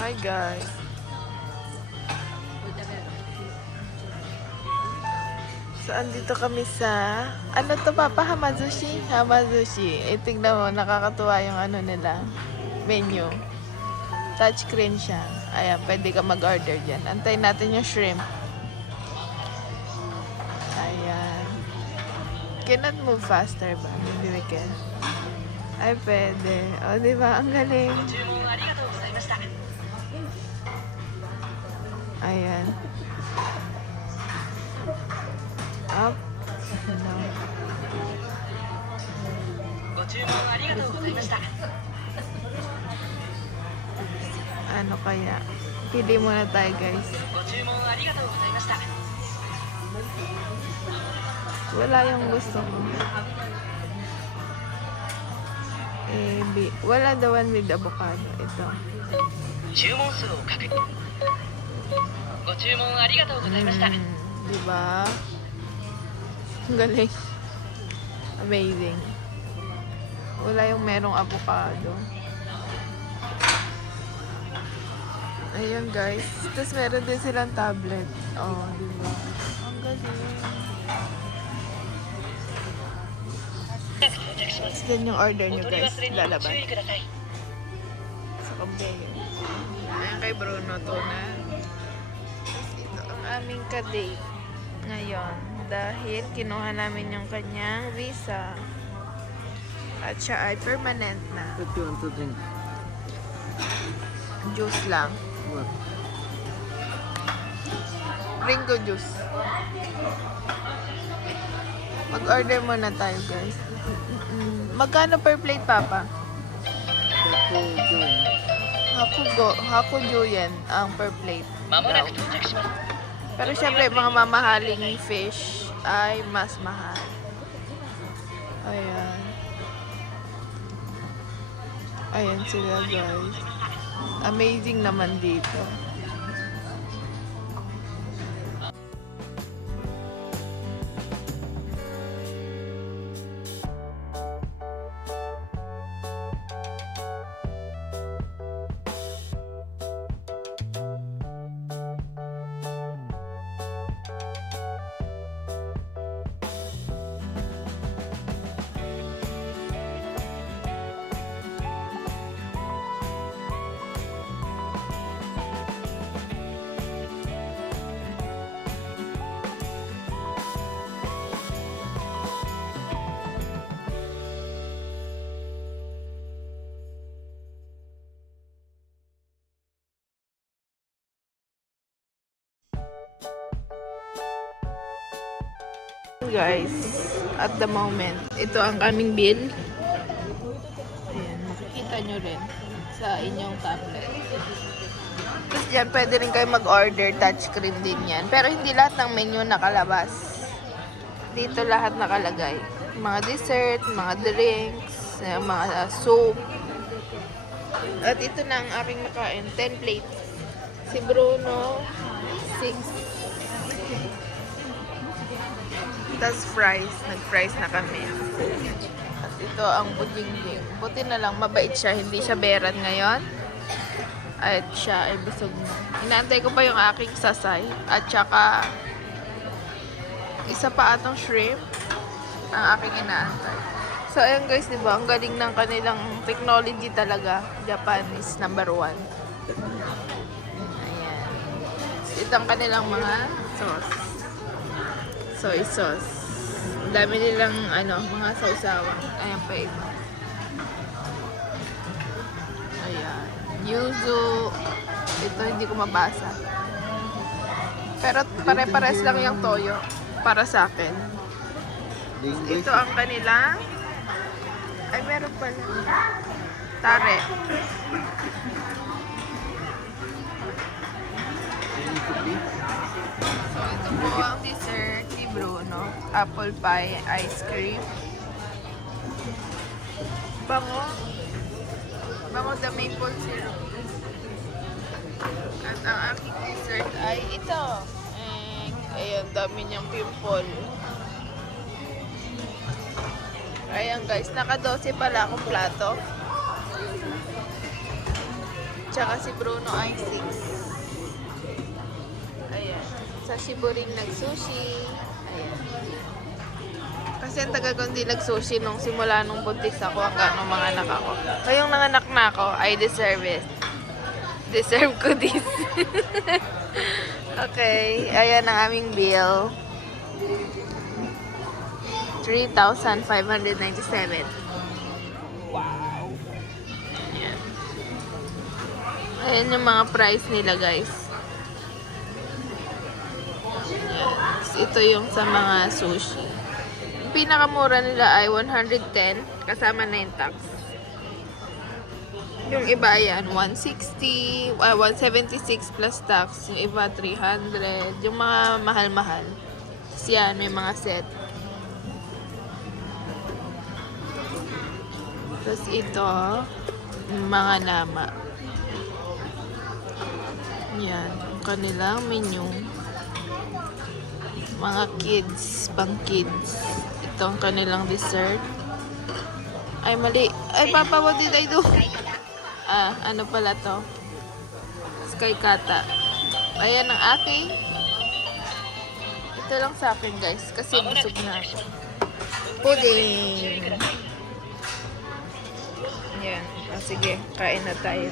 Hi guys. So, andito kami sa... Ano to, Papa? Hamazushi? Hamazushi. Tignan mo, nakakatuwa yung ano nila. Menu. Touchscreen siya. Ayan, pwede ka mag-order dyan. Antayin natin yung shrimp. Ayan. Cannot move faster ba? Hindi we can. Ay, pwede. O, diba? Ang galing. Ayan. Up. No. Ano kaya? Pili muna tayo, guys. Wala yung gusto ko. A, B. Wala the one with avocado. Ito. Diba? Ang galing. Amazing. Wala yung merong avocado. Ayan guys. Tapos meron din silang tablet. Oh, diba? Ang galing. Tapos din yung order nyo guys. Lalabas. Sa conveyor. Ayan kay Bruno to na. Tapos ito ang aming ka-date ngayon. Dahil kinuha namin yung kanyang visa. At siya ay permanent na. What do you want to drink? Juice lang. What? Ringo juice. Mag-order muna tayo, guys. Magkano per plate, Papa? Hakugo yen ang per plate. Pero syempre, mga mamahaling fish ay mas mahal. Ayan. Ayan sila, guys. Amazing naman dito. Guys, at the moment, ito ang aming bill. Ayan, makikita nyo rin sa inyong tablet. Tapos dyan, pwede rin kayo mag-order, touchscreen din yan. Pero hindi lahat ng menu nakalabas. Dito lahat nakalagay. Mga dessert, mga drinks, mga soup. At ito na ang aking nakain, 10 plates. Si Bruno, 6. Tapos fries. Nag-fries na kami. At ito ang budingging. Buti na lang, mabait siya. Hindi siya beran ngayon. At siya ay busog na. Inaantay ko pa yung aking sasay. At saka, isa pa atong shrimp ang aking inaantay. So, ayan guys, diba? Ang galing ng kanilang technology talaga. Japan is #1. Ayan. Ito ang kanilang mga sauce. Soy sauce. Ang dami nilang mga sausawan. Ayan pa iba. Ayan. Yuzu. Ito hindi ko mabasa. Pero pare-pares lang yung toyo para sa akin. Ito ang kanilang ay meron pala. Tare. So ito po ang dessert ni Bruno. Apple pie ice cream. Bango. Bango the maple syrup. At ang aking dessert ay ito. Ayan, dami niyang pimple. Ayan guys, naka-12 pala akong plato. Tsaka si Bruno ay 6. Ayan. Sa Cebu rin nag-sushi. Ayan. Kasi ang tagal ko hindi nag-sushi nung simula nung buntis ako hanggang nung mga anak ako. Ngayong nanganak na ako, I deserve it. Deserve ko this. Okay. Ayan ang aming bill. 3,597. Wow. Ayan. Ayan yung mga price nila, guys. Ayan. Ito yung sa mga sushi. Yung pinakamura nila ay 110 kasama na yung tax. Yung iba yan 160, 176 plus tax. Yung iba 300. Yung mga mahal-mahal. Tapos yan, may mga set. Tapos ito, mga nama. Yan, ang kanilang menu. Mga kids, pang kids. Ito ang kanilang dessert. Ay, mali. Ay, Papa, what did I do? Ah, ano pala to? Sky Kata. Ayan ang aking. Ito lang sa akin, guys. Kasi busog na ako. Pudding. Yan. Ah, sige, kain na tayo.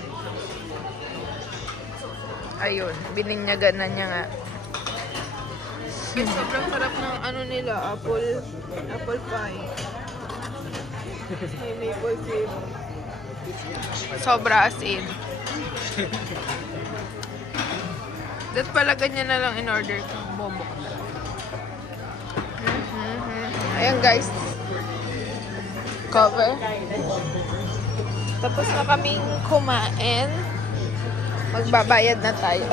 Ayun, bininyagan na niya nga. Sobrang sarap ng ano nila, apple pie. May maple flavor. Sobra as in. Dapat pala ganyan na lang in order ko. Bobo ka talaga. Ayan guys. Cover. Tapos na kaming kumain. Magbabayad na tayo.